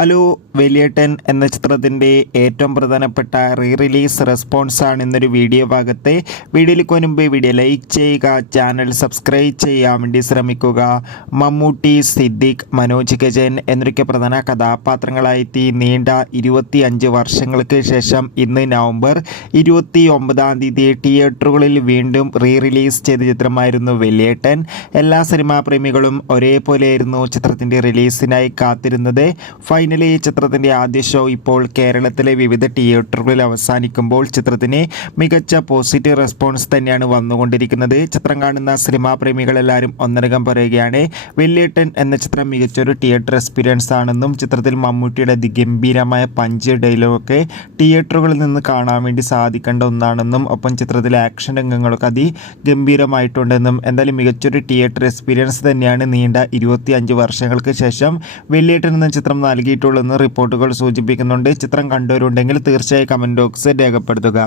Hello, വലിയേട്ടൻ എന്ന ചിത്രത്തിൻ്റെ ഏറ്റവും പ്രധാനപ്പെട്ട റിലീസ് റെസ്പോൺസാണ് ഇന്നൊരു വീഡിയോ ഭാഗത്തെ. വീഡിയോയിലേക്ക് മുൻപ് വീഡിയോ ലൈക്ക് ചെയ്യുക, ചാനൽ സബ്സ്ക്രൈബ് ചെയ്യാൻ വേണ്ടി ശ്രമിക്കുക. മമ്മൂട്ടി, സിദ്ദിഖ്, മനോജ് ഗജൻ എന്നൊക്കെ പ്രധാന കഥാപാത്രങ്ങളായെത്തി നീണ്ട 25 വർഷങ്ങൾക്ക് ശേഷം ഇന്ന് നവംബർ 29 തിയേറ്ററുകളിൽ വീണ്ടും റിലീസ് ചെയ്ത ചിത്രമായിരുന്നു വലിയേട്ടൻ. എല്ലാ സിനിമാ പ്രേമികളും ഒരേപോലെയായിരുന്നു ചിത്രത്തിൻ്റെ റിലീസിനായി കാത്തിരുന്നത്. ഫൈനലി ചിത്രത്തിൻ്റെ ആദ്യ ഷോ ഇപ്പോൾ കേരളത്തിലെ വിവിധ തിയേറ്ററുകളിൽ അവസാനിക്കുമ്പോൾ ചിത്രത്തിന് മികച്ച പോസിറ്റീവ് റെസ്പോൺസ് തന്നെയാണ് വന്നുകൊണ്ടിരിക്കുന്നത്. ചിത്രം കാണുന്ന സിനിമാ പ്രേമികളെല്ലാവരും ഒന്നടങ്കം പറയുകയാണ് വലിയേട്ടൻ എന്ന ചിത്രം മികച്ചൊരു തിയേറ്റർ എക്സ്പീരിയൻസ് ആണെന്നും ചിത്രത്തിൽ മമ്മൂട്ടിയുടെ അതിഗംഭീരമായ പഞ്ച് ഡയലോഗൊക്കെ തിയേറ്ററുകളിൽ നിന്ന് കാണാൻ വേണ്ടി സാധിക്കേണ്ട ഒന്നാണെന്നും ഒപ്പം ചിത്രത്തിലെ ആക്ഷൻ രംഗങ്ങളൊക്കെ അതിഗംഭീരമായിട്ടുണ്ടെന്നും എന്തായാലും മികച്ചൊരു തിയേറ്റർ എക്സ്പീരിയൻസ് തന്നെയാണ് നീണ്ട 25 വർഷങ്ങൾക്ക് ശേഷം വലിയേട്ടൻ എന്ന ചിത്രം നൽകിയിട്ടുള്ളതെന്ന് റിപ്പോർട്ടുകൾ സൂചിപ്പിക്കുന്നുണ്ട്. ചിത്രം കണ്ടവരുണ്ടെങ്കിൽ തീർച്ചയായും കമൻറ്റ് ബോക്സിൽ രേഖപ്പെടുത്തുക.